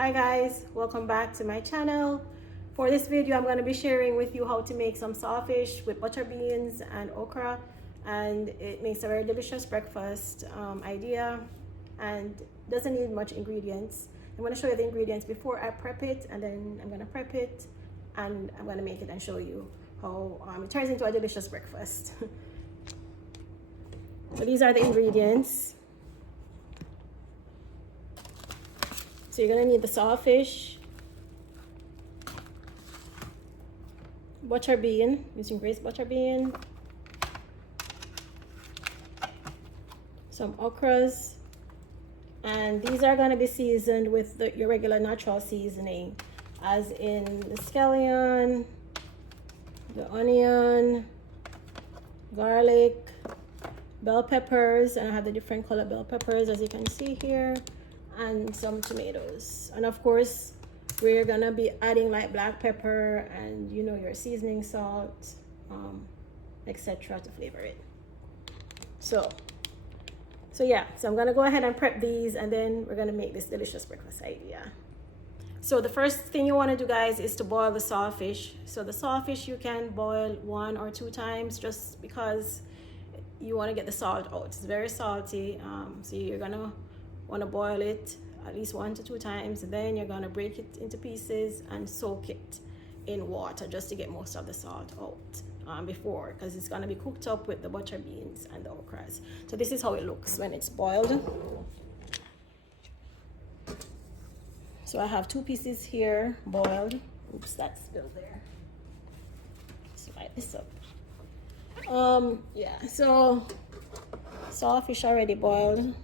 Hi guys, welcome back to my channel. For this video I'm going to be sharing with you how to make some saltfish with butter beans and okra, and it makes a very delicious breakfast idea and doesn't need much ingredients. I'm going to show you the ingredients before I prep it, and then I'm going to prep it and I'm going to make it and show you how it turns into a delicious breakfast. So these are the ingredients. So you're going to need the saltfish, butter bean, using braised butter bean, some okras, and these are going to be seasoned with your regular natural seasoning, as in the scallion, the onion, garlic, bell peppers, and I have the different color bell peppers as you can see here, and some tomatoes. And of course we're gonna be adding like black pepper and your seasoning salt, etc. to flavor it. So I'm gonna go ahead and prep these, and then we're gonna make this delicious breakfast idea. So the first thing you want to do, guys, is to boil the saltfish. So the saltfish you can boil 1 or 2 times, just because you want to get the salt out. It's very salty, so you're gonna want to boil it at least 1 to 2 times. Then you're going to break it into pieces and soak it in water just to get most of the salt out before, because it's going to be cooked up with the butter beans and the okras. So this is how it looks when it's boiled. So I have 2 pieces here boiled. Oops, that's spilled there. Let's light this up. Yeah, so saltfish already boiled.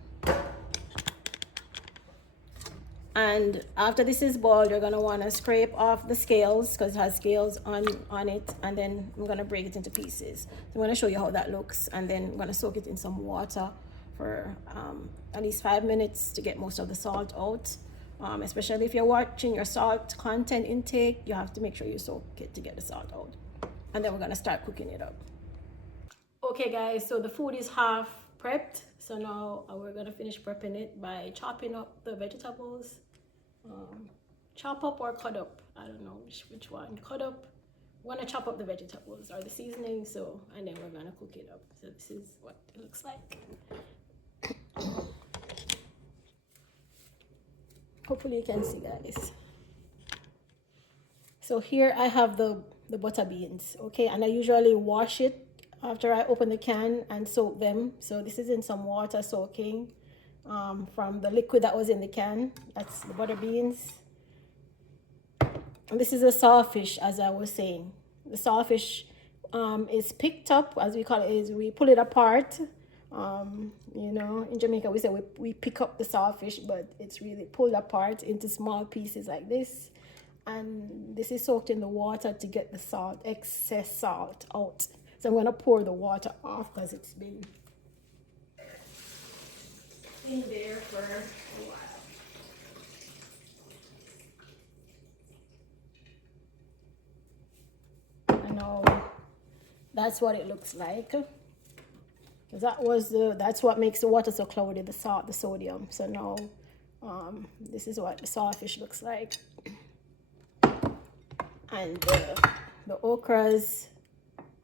And after this is boiled, you're gonna want to scrape off the scales, because it has scales on it, and then I'm gonna break it into pieces. So I'm gonna show you how that looks, and then I'm gonna soak it in some water for at least 5 minutes to get most of the salt out. Especially if you're watching your salt content intake, you have to make sure you soak it to get the salt out. And then we're gonna start cooking it up. Okay guys, so the food is half prepped. So now we're gonna finish prepping it by chopping up the vegetables. Chop up or cut up, I don't know which one. Cut up. We're gonna chop up the vegetables or the seasoning, so, and then we're gonna cook it up. So this is what it looks like. Hopefully you can see, guys. So here I have the butter beans, okay, and I usually wash it after I open the can and soak them. So this is in some water soaking from the liquid that was in the can. That's the butter beans. And this is a saltfish, as I was saying. The saltfish is picked up, as we call it, is we pull it apart. In Jamaica we say we pick up the saltfish, but it's really pulled apart into small pieces like this. And this is soaked in the water to get the salt, excess salt out. So I'm going to pour the water off, because it's been in there for a while. And now that's what it looks like. That's what makes the water so cloudy, the salt, the sodium. So now this is what the saltfish looks like. And the okras,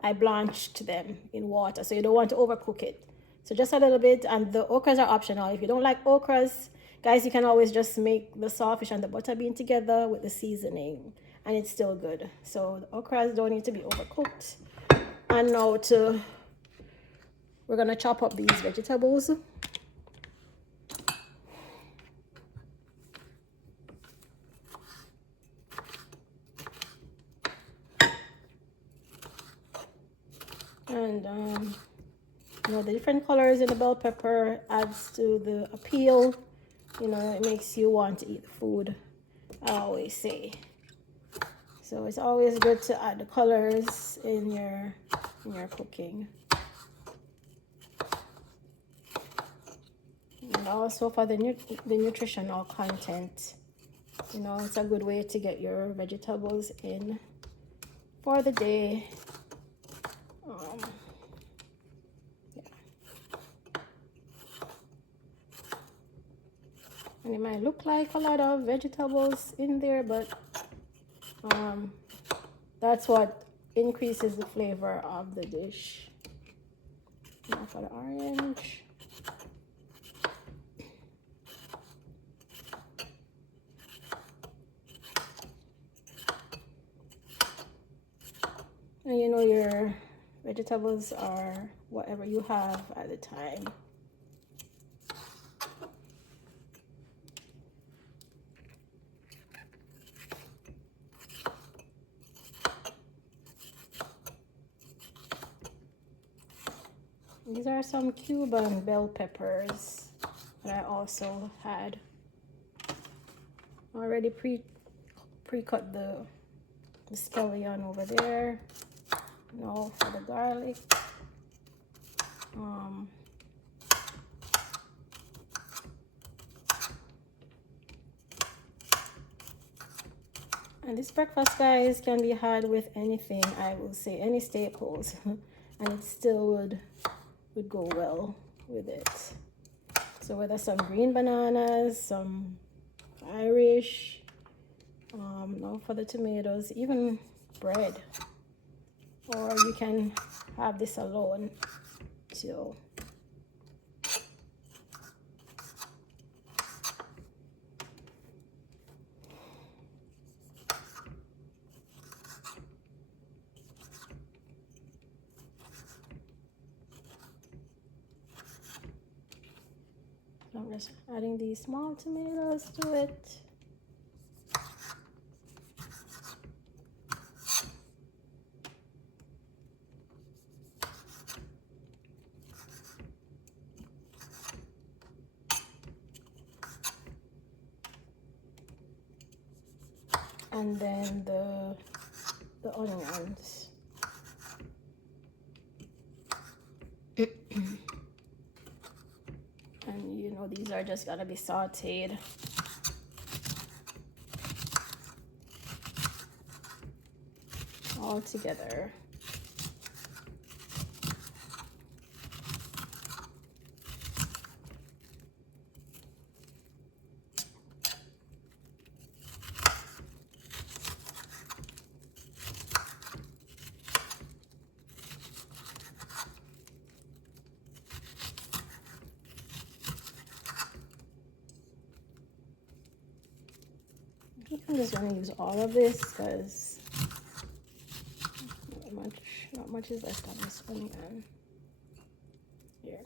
I blanched them in water, so you don't want to overcook it. So just a little bit, and the okras are optional. If you don't like okras, guys, you can always just make the saltfish and the butter bean together with the seasoning, and it's still good. So the okras don't need to be overcooked. And now we're gonna chop up these vegetables. And the different colors in the bell pepper adds to the appeal. It makes you want to eat the food, I always say. So it's always good to add the colors in your cooking. And also for the nutritional content, it's a good way to get your vegetables in for the day. And it might look like a lot of vegetables in there, but that's what increases the flavor of the dish. Now for the orange. And you know your vegetables are whatever you have at the time. These are some Cuban bell peppers that I also had already pre-cut the scallion over there. Now for the garlic. And this breakfast, guys, can be had with anything. I will say any staples, and it still would go well with it. So whether some green bananas, some Irish, no, for the tomatoes, even bread, or you can have this alone too. I'm just adding these small tomatoes to it. And then the onions. And you know these are just gonna be sauteed. All together. I'm just gonna use all of this because not much is left on this onion here.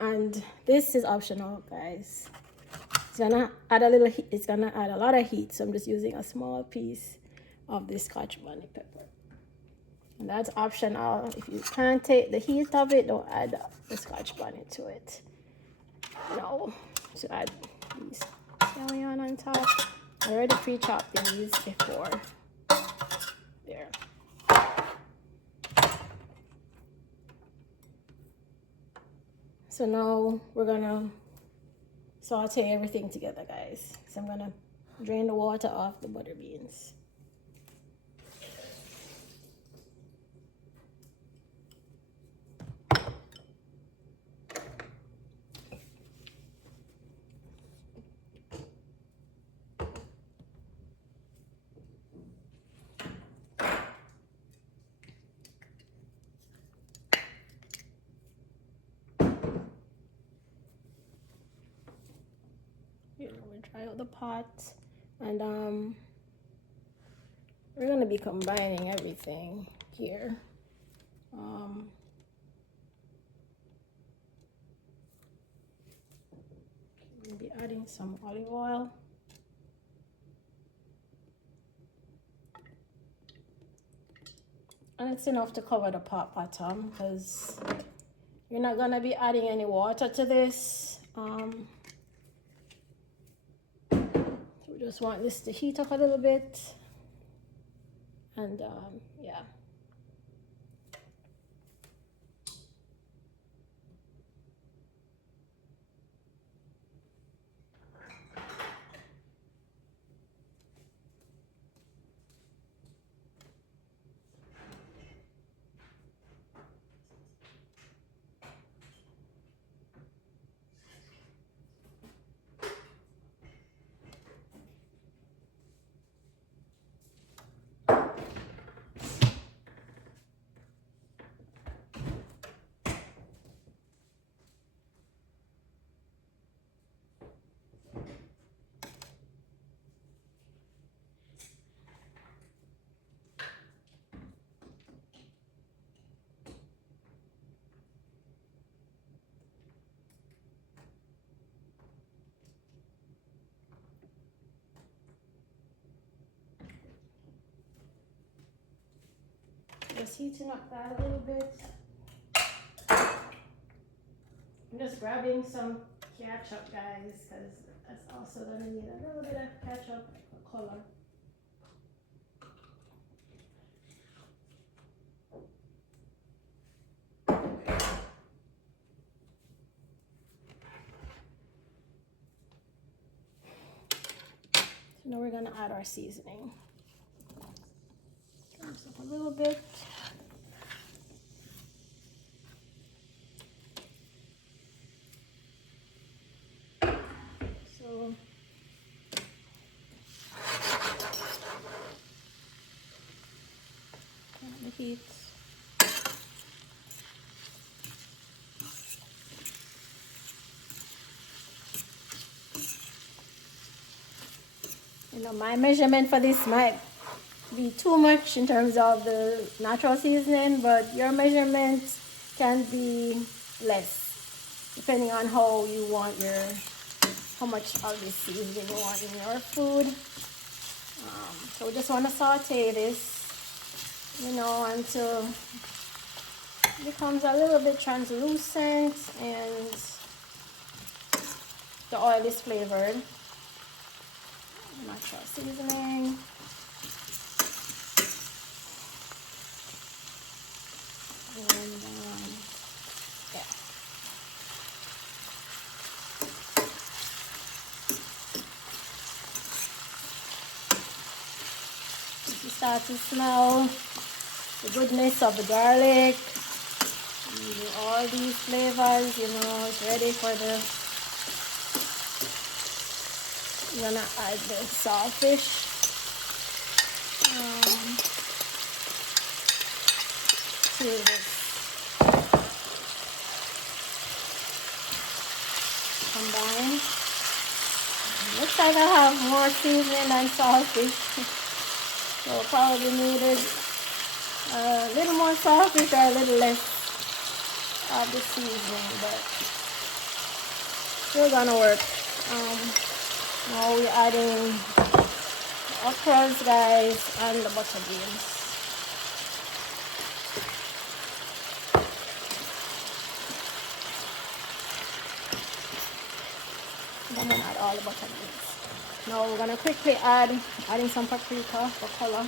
And this is optional, guys. It's gonna add a little heat. It's gonna add a lot of heat, so I'm just using a small piece of this Scotch bonnet pepper. And that's optional. If you can't take the heat of it, don't add the Scotch bonnet to it. No, to add these scallion on top. I already pre-chopped these before. There. So now we're gonna saute everything together, guys. So I'm gonna drain the water off the butter beans. We'll dry out the pot, and we're gonna be combining everything here. We'll be adding some olive oil. And it's enough to cover the pot bottom because you're not gonna be adding any water to this. We just want this to heat up a little bit, and yeah. just heating up that a little bit. I'm just grabbing some ketchup, guys, because that's also gonna need a little bit of ketchup for color. So now we're gonna add our seasoning. Turn this up a little bit. So the heat. You know, my measurement for this might be too much in terms of the natural seasoning, but your measurement can be less depending on how you want how much of this seasoning you want in your food. So we just want to saute this, you know, until it becomes a little bit translucent and the oil is flavored. Natural seasoning. And yeah. You start to smell the goodness of the garlic, all these flavors, you know, it's ready for you're gonna add the saltfish. To this. Combine. Looks like I have more seasoning than saltfish. So probably needed a little more saltfish or a little less of the seasoning, but still gonna work. Now we're adding the okras, guys, and the butter beans. I'm gonna add all the butter beans. Now we're gonna quickly adding some paprika for color.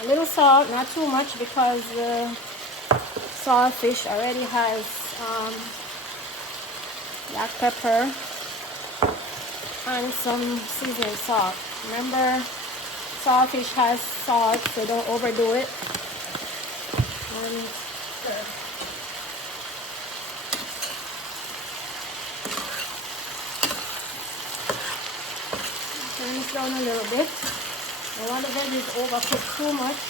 A little salt, not too much, because the saltfish already has black pepper and some seasoning salt. Remember, saltfish has salt, so don't overdo it. And stir. Turn this down a little bit. I don't want the veggies overcooked too much.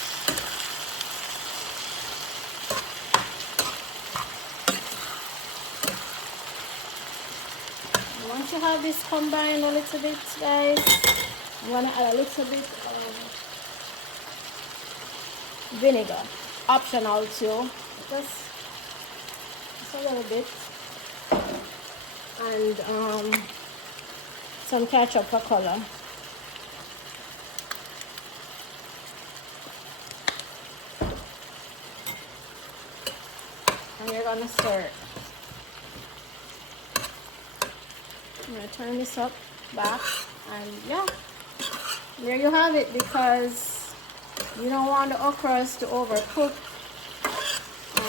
And once you have this combined a little bit, guys, I'm gonna add a little bit of vinegar, optional too, just a little bit, and some ketchup for color. And we're gonna stir it. I'm gonna turn this up back, and yeah, there you have it. Because you don't want the okras to overcook,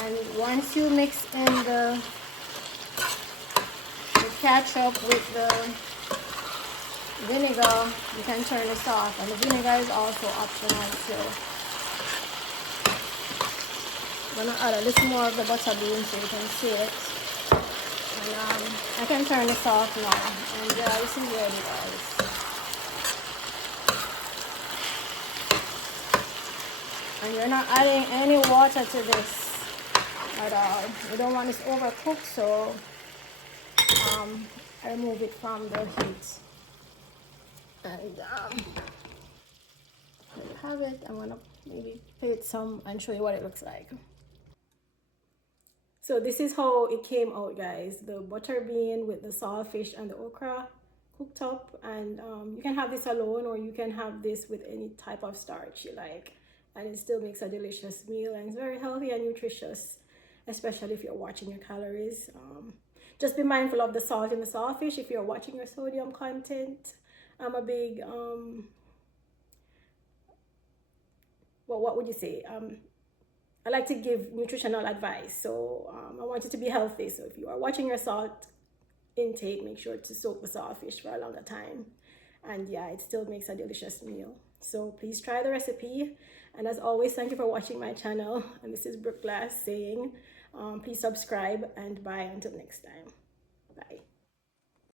and once you mix in the ketchup with the vinegar, you can turn this off, and the vinegar is also optional too. I'm gonna add a little more of the butter bean so you can see it, and I can turn this off now, and this is ready, guys. And you're not adding any water to this at all. You don't want this overcooked, so I remove it from the heat. And there you have it. I'm gonna maybe plate some and show you what it looks like. So this is how it came out, guys. The butter bean with the saltfish and the okra cooked up, and you can have this alone, or you can have this with any type of starch you like, and it still makes a delicious meal, and it's very healthy and nutritious, especially if you're watching your calories. Just be mindful of the salt in the saltfish if you're watching your sodium content. I'm a big well, what would you say, I like to give nutritional advice, so I want you to be healthy. So if you are watching your salt intake, make sure to soak the saltfish for a longer time, and yeah, it still makes a delicious meal. So please try the recipe, and as always, thank you for watching my channel. And this is Brookglass saying please subscribe, and bye until next time. Bye.